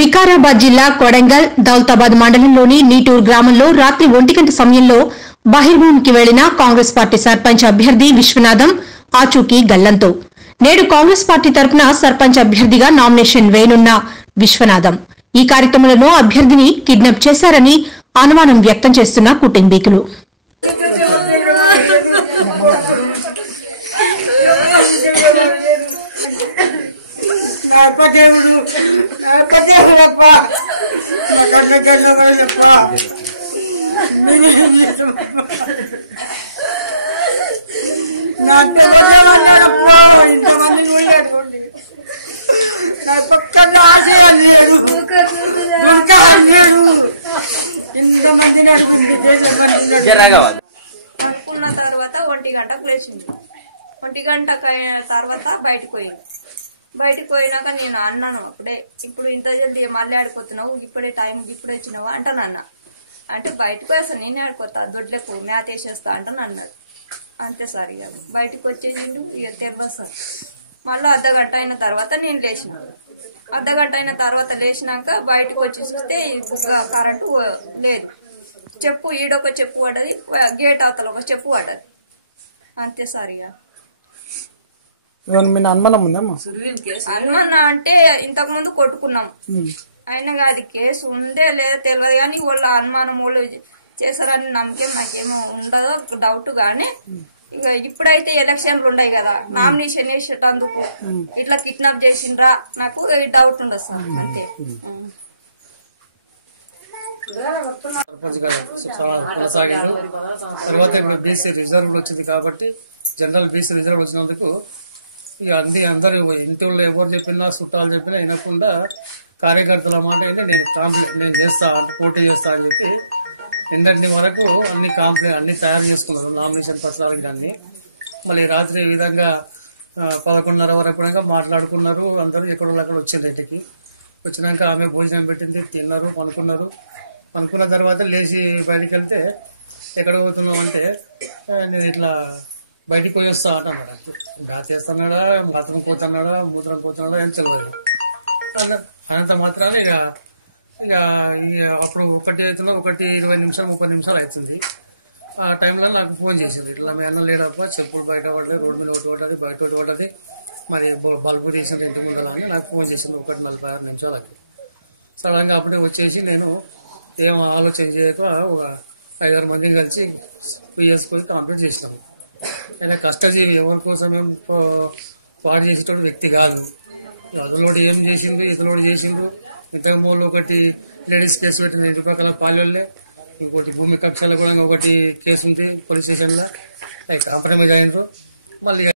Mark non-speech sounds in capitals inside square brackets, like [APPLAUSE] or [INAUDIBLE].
వికారాబాద్ జిల్లా కొడంగల్ దౌలతాబాద్ మండలంలోని నీటూరు గ్రామంలో రాత్రి ఒంటి గంట సమయంలో బహిర్భూమికి వెళ్ళిన కాంగ్రెస్ పార్టీ సర్పంచ్ అభ్యర్థి విశ్వనాథం ఆచూకీ గల్లంతో. నేడు కాంగ్రెస్ పార్టీ తరపున సర్పంచ్ అభ్యర్థిగా నామినేషన్ వేయనున్న విశ్వనాథం. ఈ కార్యక్రమంలో అభ్యర్థిని కిడ్నాప్ చేశారని అనుమానం వ్యక్తం చేస్తున్న కుటుంబీకులు. [LAUGHS] [LAUGHS] [LAUGHS] నాయప్ప దేవుడు నాయప్ప దేవుడు అప్ప నా కన్న కన్న వాళ్ళప్ప. నా దేవుడేమన్నాడప్ప ఇంతమంది నువ్వు అడుగుండి నా పక్కన ఆశ అన్నాడు దుర్గా అన్నాడు ఇంతమందిని అడుగుంది. దేశమంది పడుకున్న తర్వాత ఒంటి గంటకు లేచింది. ఒంటి గంటకు అయిన తర్వాత బయటకు పోయింది. బయటకు పోయినాక నేను అన్నాను అప్పుడే ఇప్పుడు ఇంత జల్దీ మళ్ళీ ఆడిపోతున్నావు ఇప్పుడే టైంకి ఇప్పుడే వచ్చినావు? అంటాను అన్న. అంటే బయటకు వేస్తాను నేనే ఆడిపోతా దొడ్లకు మ్యాత్ వేసేస్తా అంటాను అన్నాడు. అంతే సార్ ఇక బయటకు వచ్చేసిండు ఇక తెలియదు సార్. మళ్ళీ అర్ధ గంట అయిన తర్వాత నేను లేచిన. అర్ధగంట అయిన తర్వాత లేచినాక బయటకు వచ్చి చూస్తే ఈ బుగ్గ కరెంటు లేదు. చెప్పు ఈడొక చెప్పు పడ్డది గేట్ అవతల ఒక చెప్పు పడ్డది. అంతే సార్ ఇక ఇవన్నీ మీ అనుమానం ఉందమ్మా హనుమన్న అంటే ఇంతకు ముందు కొట్టుకున్నాం. అయినా అది కేసు ఉందే లేదా తెలియదు కానీ వాళ్ళ అనుమానం వాళ్ళు చేశారని నమ్మకం నాకేమో ఉండదో డౌట్ కానీ ఇక ఇప్పుడైతే ఎలక్షన్లు ఉన్నాయి కదా. నామినేషన్ వేసేటందుకు ఇట్లా కిడ్నాప్ చేసిండ్రా నాకు డౌట్ ఉండదు సార్ అంతే. సర్పంచ్గా కొనసాగిండు. తర్వాత ఇప్పుడు బీసీ రిజర్వ్ వచ్చింది కాబట్టి జనరల్ బీసీ రిజర్వ్ వచ్చినందుకు ఇక అన్ని అందరూ ఇంటి వాళ్ళు ఎవరు చెప్పినా చుట్టాలు చెప్పినా వినకుండా కార్యకర్తల మాట అయితే నేను కాంప్లైంట్ నేను చేస్తా పోటీ చేస్తా అని చెప్పి నిన్నటి వరకు అన్ని కాంప్లైంట్ అన్ని తయారు చేసుకున్నారు. నామినేషన్ పత్రాలకి అన్ని మళ్ళీ రాత్రి ఈ విధంగా పదకొండున్నర వరకు కూడా మాట్లాడుకున్నారు. అందరూ ఎక్కడో అక్కడ వచ్చింది ఇంటికి. వచ్చినాక ఆమె భోజనం పెట్టింది తిన్నారు పనుకున్నారు. పనుకున్న తర్వాత లేచి బయటికి వెళ్తే ఎక్కడ పోతున్నావు అంటే నేను ఇట్లా బయటికి పోయేస్తా వస్తా అంతే గాతేస్తున్నాడా మాత్రం కోతున్నాడా మూత్రం కోతున్నాడా ఏం తెలియదు అన్న అనంత మాత్రాన ఇక ఇక ఇక అప్పుడు ఒకటి అవుతున్నా ఒకటి ఇరవై నిమిషాలు ముప్పై నిమిషాలు అవుతుంది. ఆ టైంలో నాకు ఫోన్ చేసింది ఇట్లా మీ అన్న లేడప్ప చెప్పులు బయట పడలేదు రోడ్డు మీద ఒకటి పడ్డది బయట ఒకటి పడ్డది. మరి బ- బల్బు తీసింది ఇంటి ముందర అని నాకు ఫోన్ చేసింది ఒకటి నలభై ఆరు నిమిషాలకి. సడన్గా అప్పుడే వచ్చేసి నేను ఏం ఆలోచన చేయక ఒక ఐదారు మందిని కలిసి పిఎస్ పోయి కంప్లీట్ చేసినాము ఆయన కష్టజీవి ఎవరి కోసం ఏం పాడు చేసేటోడు వ్యక్తి కాదు. అతలోడు ఏం చేసిండు ఇతలోడు చేసిండు ఇంతకు మూడు ఒకటి లేడీస్ కేసు పెట్టిన ఇంటి పక్కల పాలెళ్ళే ఇంకోటి భూమి కక్షలో కూడా ఒకటి కేసు ఉంది పోలీస్ స్టేషన్లో. అవి కాంప్రమైజ్ అయినరు. మళ్ళీ